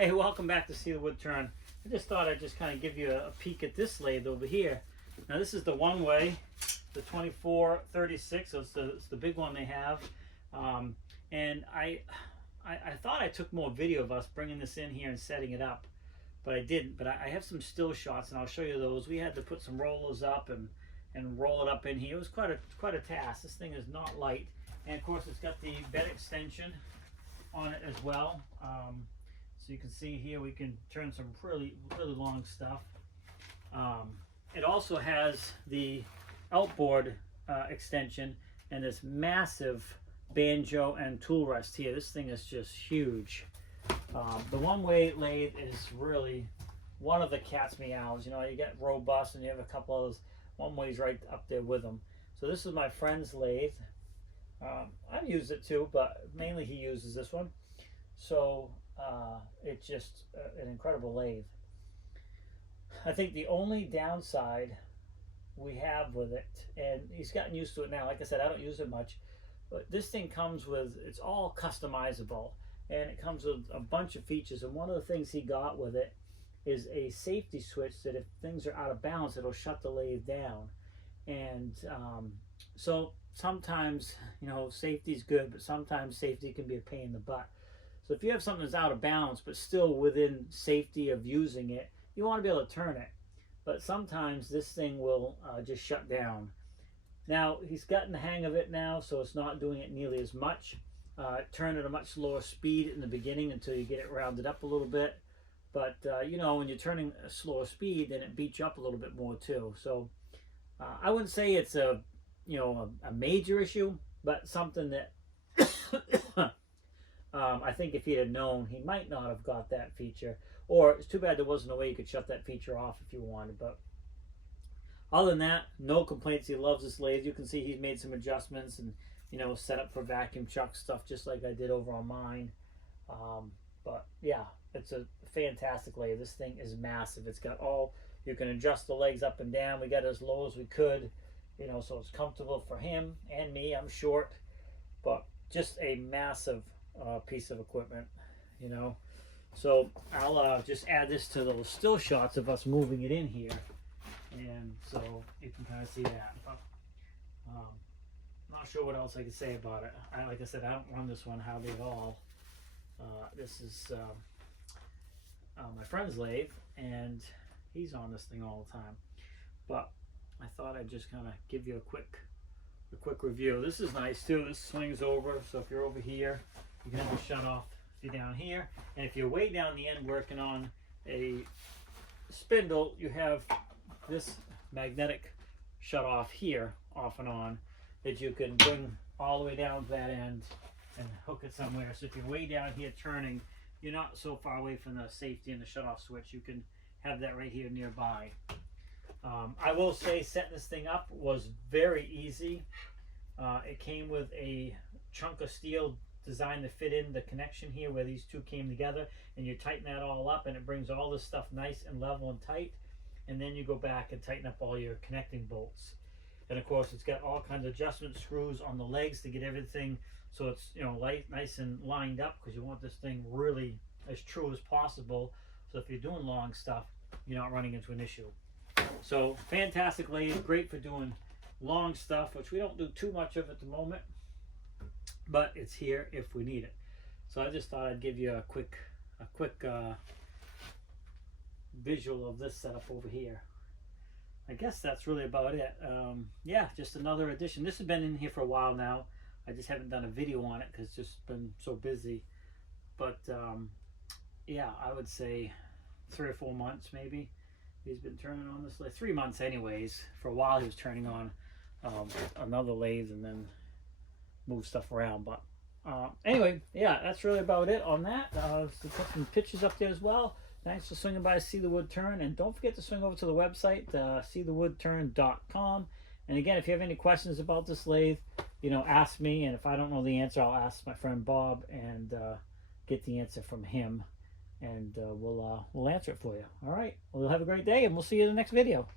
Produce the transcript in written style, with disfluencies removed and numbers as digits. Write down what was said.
Hey, welcome back to See the Wood Turn. I just thought I'd just kind of give you a peek at this lathe over here. Now this is the Oneway, the 2436, so it's the big one they have. And I thought I took more video of us bringing this in here and setting it up, but I didn't. But I have some still shots, and I'll show you those. We had to put some rollers up and roll it up in here. It was quite a task. This thing is not light, and of course it's got the bed extension on it as well. So you can see here we can turn some really long stuff. It also has the outboard extension and this massive banjo and tool rest here. This thing is just huge. The Oneway lathe is really one of the cat's meows. You know, you get robust and you have a couple of those. Oneway's right up there with them. So this is my friend's lathe. I've used it too, but mainly he uses this one. So it's just an incredible lathe. I think the only downside we have with it, and he's gotten used to it now, like I said, I don't use it much, but this thing comes with, it's all customizable, and it comes with a bunch of features. And one of the things he got with it is a safety switch that if things are out of balance, it'll shut the lathe down. And so sometimes, you know, safety's good, but sometimes safety can be a pain in the butt. So if you have something that's out of balance but still within safety of using it, you want to be able to turn it. But sometimes this thing will just shut down. Now he's gotten the hang of it now, so it's not doing it nearly as much. Turn at a much slower speed in the beginning until you get it rounded up a little bit. But you know, when you're turning a slower speed, then it beats you up a little bit more too. So I wouldn't say it's a major issue, but something that I think if he had known, he might not have got that feature. Or it's too bad there wasn't a way you could shut that feature off if you wanted. But other than that, no complaints. He loves this lathe. You can see he's made some adjustments and, you know, set up for vacuum chuck stuff just like I did over on mine. But yeah, it's a fantastic lathe. This thing is massive. It's got all, you can adjust the legs up and down. We got it as low as we could, you know, so it's comfortable for him and me. I'm short, but just a massive piece of equipment, you know. So I'll just add this to those still shots of us moving it in here, and so you can kind of see that. But not sure what else I could say about it. Like I said, I don't run this one hardly at all. This is my friend's lathe, and he's on this thing all the time. But I thought I'd just kind of give you a quick review. This is nice too. This swings over, so if you're over here, you can have it shut off if you're down here. And if you're way down the end working on a spindle, you have this magnetic shut off here, off and on, that you can bring all the way down to that end and hook it somewhere. So if you're way down here turning, you're not so far away from the safety and the shut off switch. You can have that right here nearby. I will say setting this thing up was very easy. It came with a chunk of steel designed to fit in the connection here where these two came together, and you tighten that all up and it brings all this stuff nice and level and tight, and then you go back and tighten up all your connecting bolts. And of course it's got all kinds of adjustment screws on the legs to get everything so it's, you know, nice and lined up, because you want this thing really as true as possible, so if you're doing long stuff you're not running into an issue. So fantastic lathe, great for doing long stuff, which we don't do too much of at the moment, but it's here if we need it. So I just thought I'd give you a quick visual of this setup over here. I guess that's really about it. Yeah, just another addition. This has been in here for a while now. I just haven't done a video on it because it's just been so busy. But yeah, I would say 3 or 4 months maybe. He's been turning on this lathe. 3 months anyways. For a while he was turning on another lathe and then move stuff around. But anyway, yeah, that's really about it on that. Put some pictures up there as well. Thanks for swinging by See the Wood Turn, and don't forget to swing over to the website, seethewoodturn.com. And again, if you have any questions about this lathe, you know, ask me, and if I don't know the answer, I'll ask my friend Bob and get the answer from him, and we'll answer it for you. All right, well, have a great day, and we'll see you in the next video.